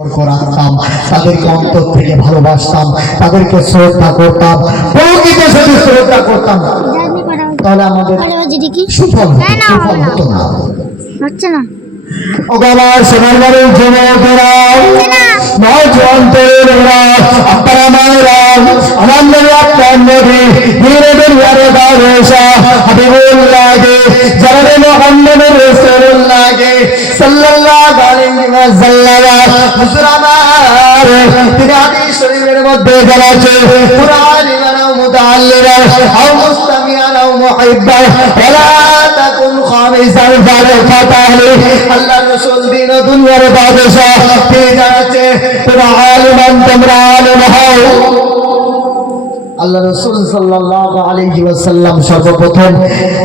রাখতাম, তাদেরকে অন্তর থেকে ভালোবাসতাম, তাদেরকে শ্রদ্ধা করতাম, প্রকৃত যদি শ্রদ্ধা করতাম তাহলে আমাদের সুফল হতো না। হচ্ছে না আমার সোনার বাড়ির যুবকেরা, নওজোয়ান তরুণেরা, আপনারা মায়েরা, আমার নবী আপনার নবী ধীরে ধীরে বাদশা হাবিবুল্লাহকে জানাবে মুহাম্মদুর রাসূলুল্লাহকে সাল্লাল্লাহু আলাইহি ওয়াসাল্লাম। হুজুর আমার তিনি হাদিস শরীফের মধ্যে বলেছে, কুরআন ইমানাও মুতাআল্লিমা আও মুস্তামিআন আও মুহিব্বান ওয়ালা তাকুন খামিসান ফাতাহলি। আল্লাহ রাসূল দিন ও দুনিয়ার বাদশা, তিনি জানাচ্ছে তোমরা আলিমান, তোমরা আলিম হও। আল্লাহ রাসূল সাল্লাল্লাহু আলাইহি ওয়াসাল্লাম সর্বপ্রথম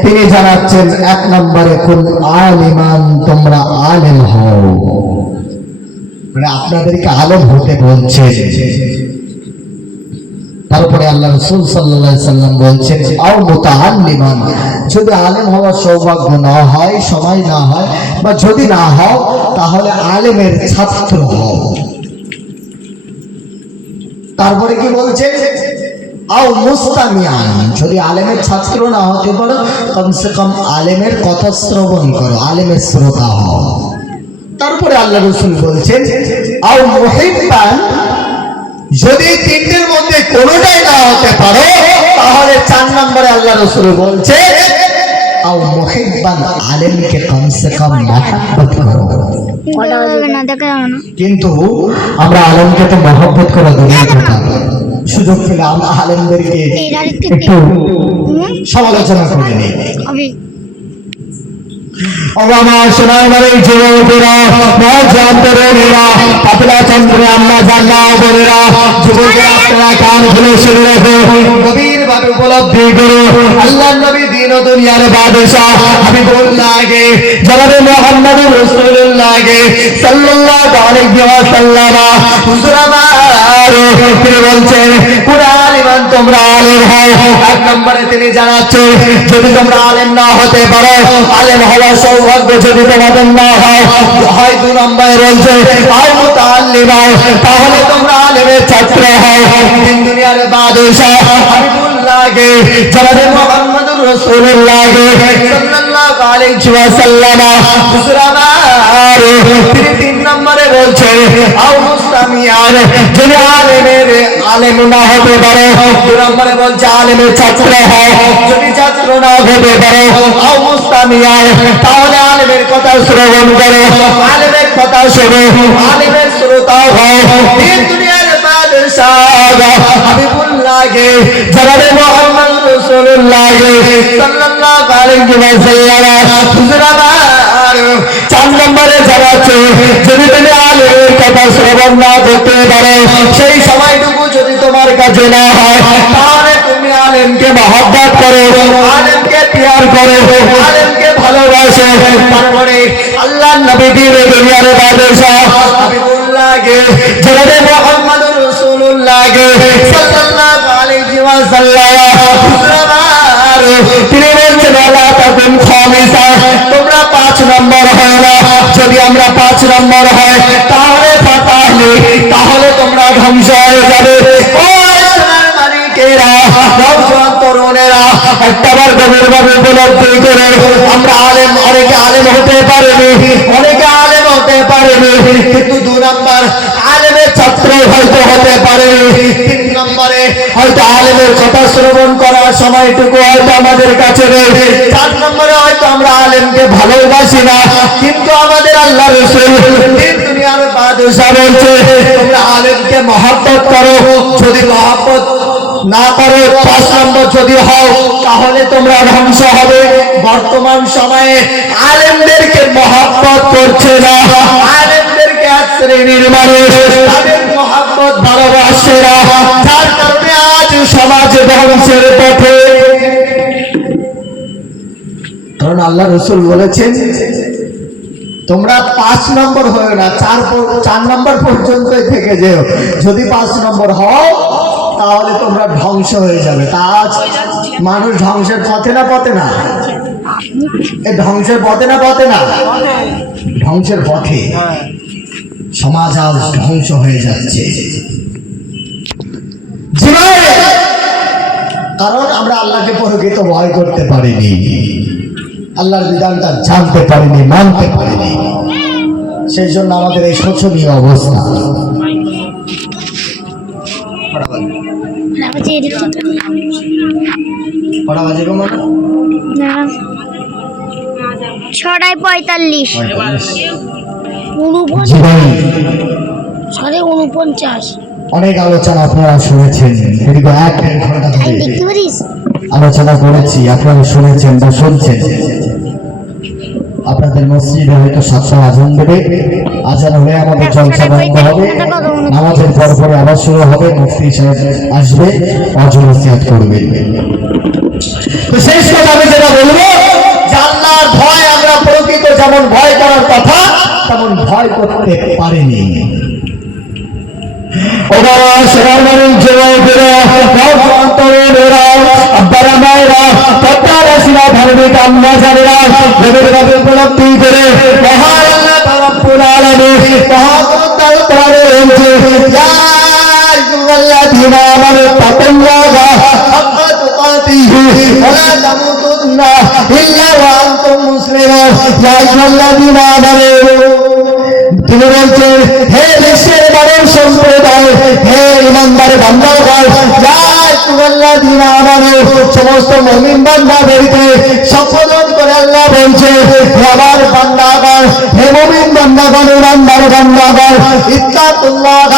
তিনি জানাচ্ছেন এক নম্বরে কুন আলিমান, তোমরা আলিম হও, মানে আপনাদেরকে আলেম হতে বলছে। তারপরে আল্লাহ রাসূল সাল্লাল্লাহু আলাইহি সাল্লাম বলছেন আও মুতাআল্লিমান, যদি আলেম হওয়ার সৌভাগ্য না হয়, সময় না হয়, বা যদি না হও তাহলে আলেমের ছাত্র হও। তারপরে কি বলছে আও মুস্তামিআন, যদি আলেমের ছাত্র না হতে পারো কমসে কম আলেমের কথা শ্রবণ করো, আলেমের শ্রোতা হও। তারপরে আল্লাহ রাসূল বলছেন আও মুহিব্বান, যদি তিনটের মধ্যে কোনোটাই না হতে পারো তাহলে 4 নম্বরে আল্লাহ রাসূল বলছে আও মুহিব্বান, আলেমকে কমসে কম মহব্বত করো। কিন্তু আমরা আলেমকে তো মহব্বত করা দূরের কথা, সুযোগ পেলে আমরা আলেমদেরকে একটু সমালোচনা করে নিই। আমার সোনার বাড়ির যুবকেরা, নওজোয়ান তরুণেরা, পাতলা চন্দ্রে আম্মা জান্না বোনেরা, যুবকেরা আপনারা কান খুলে শুনে রাখো, গভীরভাবে উপলব্ধি করো আল্লাহর নবী দিন ও দুনিয়ার বাদশা হাবিবুল্লাহকে জনাবে মুহাম্মদুর রাসূলুল্লাহকে সাল্লাল্লাহু আলাইহি ওয়াসাল্লাম। হুজুর আমার তিনি বলছেন কুরআন ইমান, তোমরা আলেম হও। এক নম্বরে তিনি জানাচ্ছেন যদি তোমরা আলেম না হতে পারো, আলেম হওয়ার সৌভাগ্য যদি তোমাদের না হয়, 2 নম্বরে বলছে আও মুতাআল্লিমা, তাহলে তোমরা আলেমের ছাত্র হও। তিন দুনিয়ার বাদশা হাবিবুল্লাহকে জনাবে মুহাম্মদুর রাসূলুল্লাহকে সাল্লাল্লাহু আলাইহি ওয়াসাল্লাম। হুজুর আমার তিনি 3 নম্বরে বলছেন আও মুস্তামিআন, যদি আলেম না হতে পারো, 2 নম্বরে বলছে আলেমের ছাত্র হও। যদি ছাত্র না হতে পারো আও মুস্তামিআন, তাহলে আলেমের কথা শ্রবণ করো, আলেমের কথা শোনো, আলেমের শ্রোতা হও। তিন দুনিয়ার বাদশা হাবিবুল্লাহকে জনাবে মুহাম্মদ রাসূলুল্লাহকে সাল্লাল্লাহু আলাইহি ওয়াসাল্লাম। হুজুর আমার 4 নম্বরে জানাচ্ছে যদি তুমি আলেমের কথা শ্রবণ না করতে পারো, সেই সময়টুকু যদি তোমার কাছে না হয়, তাহলে তুমি আলেমকে মহব্বত করো, আলেমকে প্যার করো, আলেমকে ভালোবাসো। তারপরে আল্লাহর নবী দিন দুনিয়ার বাদশা হাবিবুল্লাহকে জনাবে মুহাম্মদুর রাসূলুল্লাহকে সাল্লাল্লাহু আলাইহি ওয়াসাল্লাম। তিনি বলছেন ওয়ালা তাকুন খামিসা, তোমরা 5 নম্বর হয় না। যদি আমরা 5 নম্বর হয় তাহলে ফাতাহলি, তাহলে তোমরা ধ্বংস হয়ে যাবে। ও সোনার মানিকেরা, নওজোয়ান তরুণেরা, একটাবার গভীরভাবে উপলব্ধি করে আমরা আলেম, অনেকে আলেম হতে পারেনি, অনেকে আলেম হতে পারেনি, কিন্তু 2 নম্বর আলেমের ছাত্র হয়তো হতে পারেনি। 3 নম্বরে হয়তো আলেমের কথা শ্রবণ করার সময়টুকু হয়তো আমাদের কাছে নেই। 4 নম্বরে হয়তো আমরা আলেমকে ভালোবাসি না, কিন্তু আমাদের আল্লাহ রাসূল তিন দুনিয়ার বাদশা বলছে তোমরা আলেমকে মহব্বত করো। যদি মহব্বত না করো, 5 নম্বর যদি হও, তাহলে তোমরা ধ্বংস হবে। বর্তমান সময়ে আলেমদেরকে মহব্বত করছে না, আলেমদেরকে এক শ্রেণীর মানুষ তাদের মহব্বত ভালোবাসে না, যার কারণে আজ সমাজ ধ্বংসের পথে। কারণ আল্লাহ রাসূল বলেছেন তোমরা 5 নম্বর হও না, 4 নম্বর পর্যন্ত থেকে যেও। যদি 5 নম্বর হও তাহলে তোমরা ধ্বংস হয়ে যাবে। তা আজ মানুষ ধ্বংসের পথে না পথে না, এই ধ্বংসের পথে না পথে না, ধ্বংসের পথে। সমাজ আজ ধ্বংস হয়ে যাচ্ছে। কারণ আমরা আল্লাহকে প্রকৃত ভয় করতে পারিনি, আল্লাহর বিধানটা জানতে পারিনি, মানতে পারিনি, সেই জন্য আমাদের এই শোচনীয় অবস্থা। কটা বাজে গো মা? 6:45 49 অনেক আলোচনা আপনারা শুনেছেন, দীর্ঘ 1-1.5 ঘন্টা ধরে দেখতে পারিস আলোচনা করেছি, আপনারা শুনেছেন বা শুনছেন। আপনাদের মসজিদে হয়তো 7টার আজান দেবে, আজান হলে আমাদের জলসা বন্ধ হবে, নামাজের পর পরে আবার শুরু হবে, মুফতি সাহেব আসবে, ওয়াজ নসিহত করবে। তো শেষ কথা আমি যেটা বলবো, যে আল্লাহর ভয় আমরা প্রকৃত যেমন ভয় করার কথা তেমন ভয় করতে পারিনি। ও বাবা, সোনার মানুষ যুবকেরা, অন্তরেরা, আব্বারা মায়েরা, পদ্মাবাসীরা, ধার্মিক আম্মাজানেরা, গভীরভাবে উপলব্ধি করে মহান আল্লাহ রাব্বুল আলামিন মহাগ্রন্থ কোরআনে বলছে, ইয়া আইয়ুহাল্লাযীনা আমানু তাকুল্লাহা হাক্কা তুকাতিহি ওয়া লা তামুতুন্না ইল্লা ওয়া আনতুম মুসলিমুন। ইয়া আইয়ুহাল্লাযীনা আমানু, তিনি বলছেন, হে বিশ্বের মানব সম্প্রদায়, হে ইমানদার বান্দাগণ, সমস্ত মুমিন বান্দাদেরকে সম্বোধন করে আল্লাহ বলছে, হে আমার বান্দাগণ, হে মুমিন বান্দাগণ, ইমানদার বান্দাগণ, ইত্তাকুল্লাহ,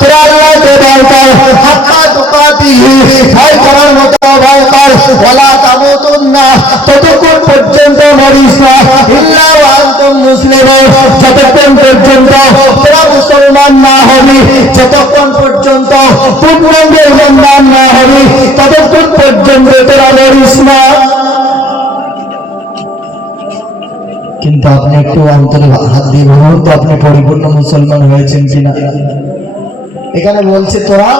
তোরা আল্লাহকে ভয় কর, হাক্কা তুকাতিহি, ভয় করার মতো ভয় কর, ওয়ালা তামুতুন্না, ততক্ষণ পর্যন্ত মরিস না, ইল্লা ওয়া আনতুম মুসলিমুন, যতক্ষণ পর্যন্ত তোরা মুসলমান না হবি, যতক্ষণ পর্যন্ত পূর্ণাঙ্গ ইমানদার না হবি, ততক্ষণ পর্যন্ত তোরা মরিস না। কিন্তু আপনি একটু অন্তরে হাত দিয়ে ভাবুন তো, আপনি পরিপূর্ণ মুসলমান হয়েছেন কিনা। এখানে বলছে তোরা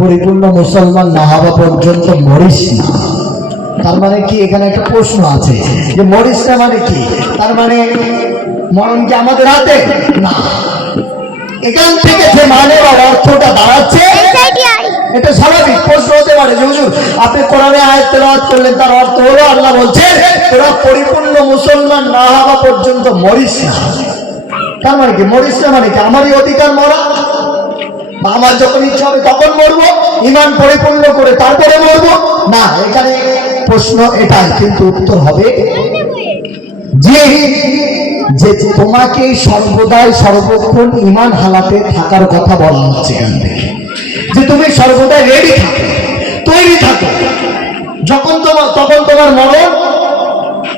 পরিপূর্ণ মুসলমান না হওয়া পর্যন্ত মরিস না। তার মানে কি, এখানে একটা প্রশ্ন আছে যে মরিস না মানে কি? তার মানে মরণ কি আমাদের হাতে? না। এখান থেকে যে মানে বা অর্থটা দাঁড়াচ্ছে, এটা স্বাভাবিক প্রশ্ন হতে পারে যে হুজুর আপনি কোরআনে আয়াত তেলাওয়াত করলেন, তার অর্থ হলো আল্লাহ বলছেন তোরা পরিপূর্ণ মুসলমান না হওয়া পর্যন্ত মরিস না। তার মানে কি, মরিস না মানে কি আমারই অধিকার মরা, বা আমার যখন ইচ্ছা হবে তখন মরবো, ঈমান পরিপূর্ণ করে তারপরে মরবো? না, এখানে প্রশ্ন এটাই, কিন্তু উত্তর হবে যে যে তোমাকে সর্বদাই সর্বক্ষণ ঈমান হালাতে থাকার কথা বলা হচ্ছে এখান থেকে, যে তুমি সর্বদাই রেডি থাকো, তৈরি থাকো, যখন তখন তোমার মরণ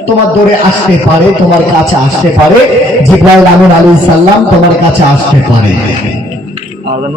তোমার দৌড়ে আসতে পারে, তোমার কাছে আসতে পারে, জিবরাইল আমিন আলাইহিস সালাম তোমার কাছে আসতে পারে। আল্লাহ